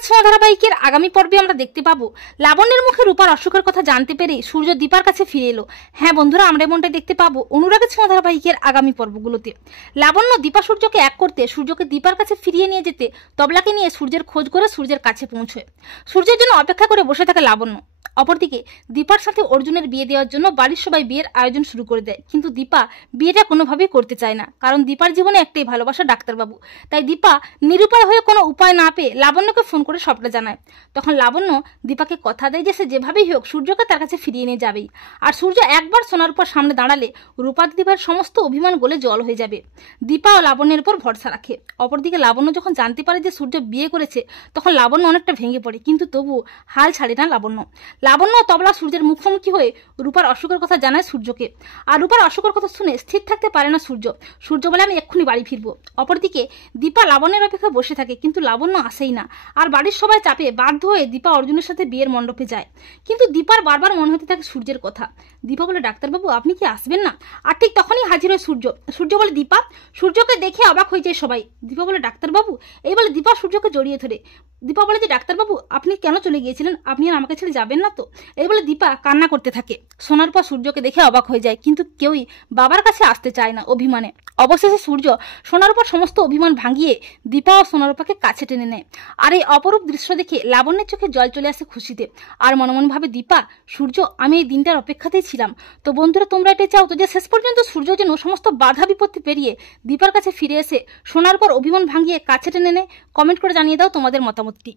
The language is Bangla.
অনুরাগের ছোঁয়া ধারাবাহিকের আগামী পর্বে আমরা দেখতে পাবো লাবণ্যের মুখে রূপার অসুখের কথা জানতে পেরে সূর্য দীপার কাছে ফিরে এলো। হ্যাঁ বন্ধুরা, আমরা এমনটাই দেখতে পাবো অনুরাগের ছোঁয়া ধারাবাহিকের আগামী পর্বগুলোতে। লাবণ্য দীপা সূর্যকে এক করতে সূর্যকে দীপার কাছে ফিরিয়ে নিয়ে যেতে তবলাকে নিয়ে সূর্যের খোঁজ করে সূর্যের কাছে পৌঁছয়। সূর্যের জন্য অপেক্ষা করে বসে থাকে লাবণ্য। অপরদিকে দীপার সাথে অর্জুনের বিয়ে দেওয়ার জন্য বাড়ির সবাই বিয়ের আয়োজন শুরু করে দেয়, কিন্তু দীপা বিয়েটা কোনোভাবেই করতে চায় না, কারণ দীপার জীবনে একটাই ভালোবাসা, ডাক্তারবাবু। তাই দীপা নিরুপায় হয়ে কোনো উপায় না পেয়ে লাবণ্যকে ফোন করে সবটা জানায়। তখন লাবণ্য দীপাকে কথা দেয় যে সে যেভাবেই হোক সূর্যকে তার কাছে ফিরিয়ে নিয়ে যাবেই, আর সূর্য একবার সোনার উপর সামনে দাঁড়ালে রূপা দীপার সমস্ত অভিমান গলে জল হয়ে যাবে। দীপা ও লাবণ্যের উপর ভরসা রাখে। অপরদিকে লাবণ্য যখন জানতে পারে যে সূর্য বিয়ে করেছে, তখন লাবণ্য অনেকটা ভেঙে পড়ে, কিন্তু তবু হাল ছাড়ে না লাবণ্য। লাবণ্য তবলা সূর্যের মুখোমুখি হয়ে রূপার অসুখের কথা জানায় সূর্যকে, আর রূপার অসুখের কথা শুনে স্থির থাকতে পারে না সূর্য। সূর্য বলে আমি এক্ষুনি বাড়ি ফিরবো। অপরদিকে দীপা লাবণ্যের অপেক্ষায় বসে থাকে, কিন্তু লাবণ্য আসেই না, আর বাড়ির সবাই চাপে বাধ্য হয়ে দীপা অর্জুনের সাথে বিয়ের মণ্ডপে যায়। কিন্তু দীপার বারবার মনে হতে থাকে সূর্যের কথা। দীপা বলে ডাক্তারবাবু আপনি কি আসবেন না? আর ঠিক তখনই হাজির হয় সূর্য। সূর্য বলে দীপা। সূর্যকে দেখে অবাক হয়ে যায় সবাই। দীপা বলে ডাক্তারবাবু। এই বলে দীপা সূর্যকে জড়িয়ে ধরে। দীপা বলে যে ডাক্তারবাবু আপনি কেন চলে গিয়েছিলেন? আপনি আর আমাকে ছেড়ে যাবেন না তো? এই বলে দীপা কান্না করতে থাকে। শোনার পর সূর্যকে দেখে অবাক হয়ে যায়, কিন্তু কেউই বাবার কাছে আসতে চায় না অভিমানে। অবশেষে সূর্য সোনার উপর সমস্ত অভিমান ভাঙিয়ে দীপা ও সোনারূপাকে কাছে টেনে নেয়। আর এই অপরূপ দৃশ্য দেখে লাবণ্যের চোখে জল চলে আসে খুশিতে। আর মনে মনে ভাবে দীপা, সূর্য আমি এই দিনটার অপেক্ষাতেই ছিলাম। তো বন্ধুরা তোমরা এটা চাও তো যে শেষ পর্যন্ত সূর্য যেন সমস্ত বাধা বিপত্তি পেরিয়ে দীপার কাছে ফিরে এসে সোনার উপর অভিমান ভাঙিয়ে কাছে টেনে নেয়? কমেন্ট করে জানিয়ে দাও তোমাদের মতামতটি।